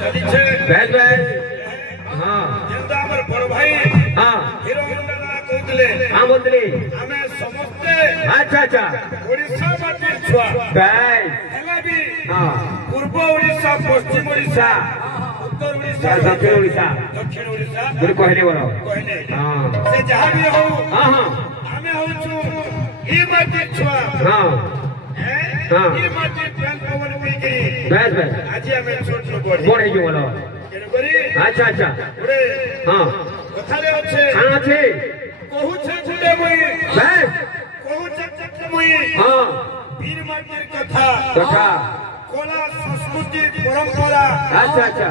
चलीछे base base हां जेंता हमर बड़ भाई हां हीरो होंडा कहतले हां बोलतले हमें समझते अच्छा अच्छा ओडिशा माटी छुआ बेस हेला भी हां पूर्व ओडिशा पश्चिम ओडिशा उत्तर ओडिशा दक्षिण ओडिशा गुरु कहले बोलो कहले हां से जहां भी हो हां हां हमें होछु ई माटी छुआ हां हां ई माटी प्यान पवन पी के बेस बेस आज हमें छोट छोट बड़ी बड़ हेजो बोलो केन करी अच्छा अच्छा ओरे हां कथारे अच्छे हां আছে कहू छे छुडे मुई बेस कहू छे मुई हां वीर माटीर कथा कथा कला संस्कृति परंपरा अच्छा अच्छा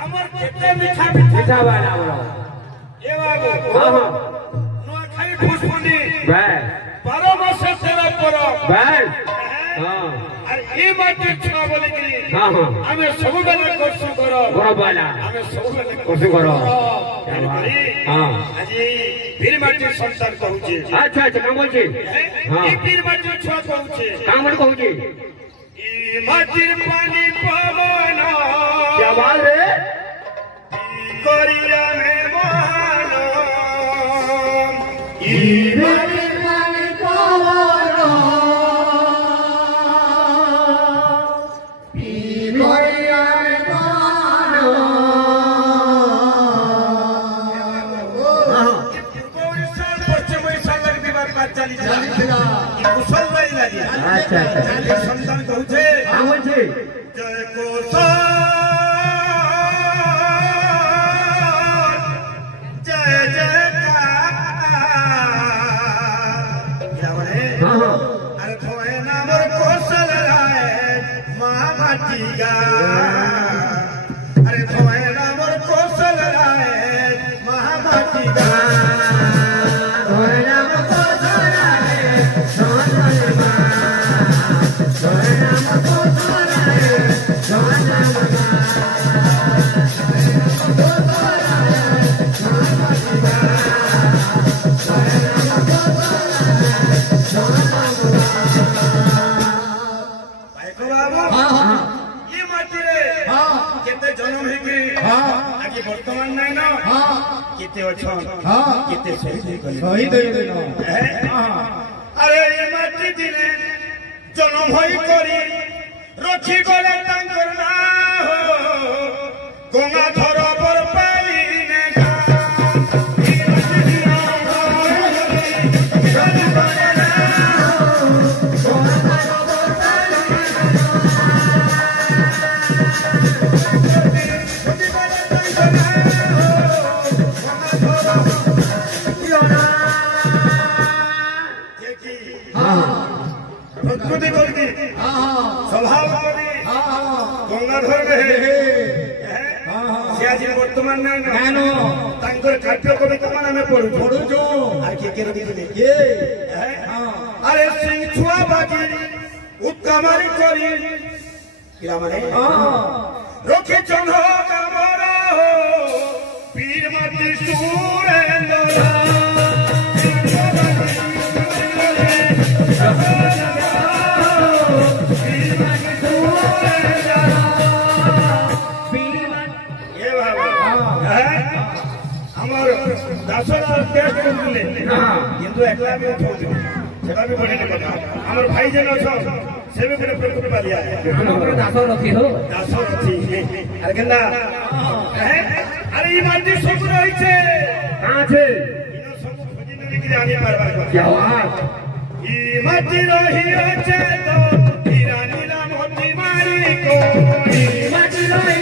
हमर केते मिठा मिठा मिठा वाला बोलो ए बाबू हां हां नुआ खाई फुसफुनी बेस 12 मास तेरा पर बेस हां আর এই মাটির ছোঁয়া বলে কি हां हां আমি সবুবেলে কষ্ট করো বড় বালা আমি সবুবেলে কষ্ট করো हां আজি বীর মাটির সন্তান কହୁছে अच्छा अच्छा কাম বলছি हां এই বীর মাটির ছোঁয়া কହୁছে কাম বল কହୁছি এই মাটির পানি পবন क्या बात रे করিয়া মে মহান এই মাটির পানি পবন করিয়া মে মহান ওড়িশা পশ্চিম ওড়িশা লাগি বাত চালি ছিলা ই কুশল ভাই লাগি अच्छा अच्छा চালি সন্তান কହୁছে কাম বলছি জয় কুশল जय जयकार हां हां अरे थोए नामर कौशल राय माटी गा अरे थोए नामर कौशल राय माटी गा होय नाम कौशल राय सोनल मा होय नाम कौशल राय सोनल मा केते जन्म है कि आगे वर्तमान नहीं ना केते अछन केते शहीद देनो अरे ये माटी दिने जन्म होई करी रखी गले तांकर ना हो गंगा धर पर पाली ने गा ई माटी दिने जन्म गले ना हो गंगा धर पर पाली प्रकृति करके स्वभाव करी गंगाधर सियाजी वर्तमान नानो तांकर काव्य कविता मान हमें पढु जो आर के लिखिले के अरे सिंह छुआ बागी उत्कामारी करी किरा माने रखे चंद कामरा हो पीर माटी सुरेंद्र दासरा टेस्ट करले किंतु एकला भी उठौ सेटा भी बड़ी कथा हमर भाई जन छ से भी बड़े प्रकट बालिया हमर दासो रखी हो दासो रखी अरे केना अरे ई माटी सब रही छे कहां छे इनो सब खोजी नहीं कि आनी पारबार क्या बात ई माटी रही छे तो हीरा नीला मोती मारी को ई माटी रही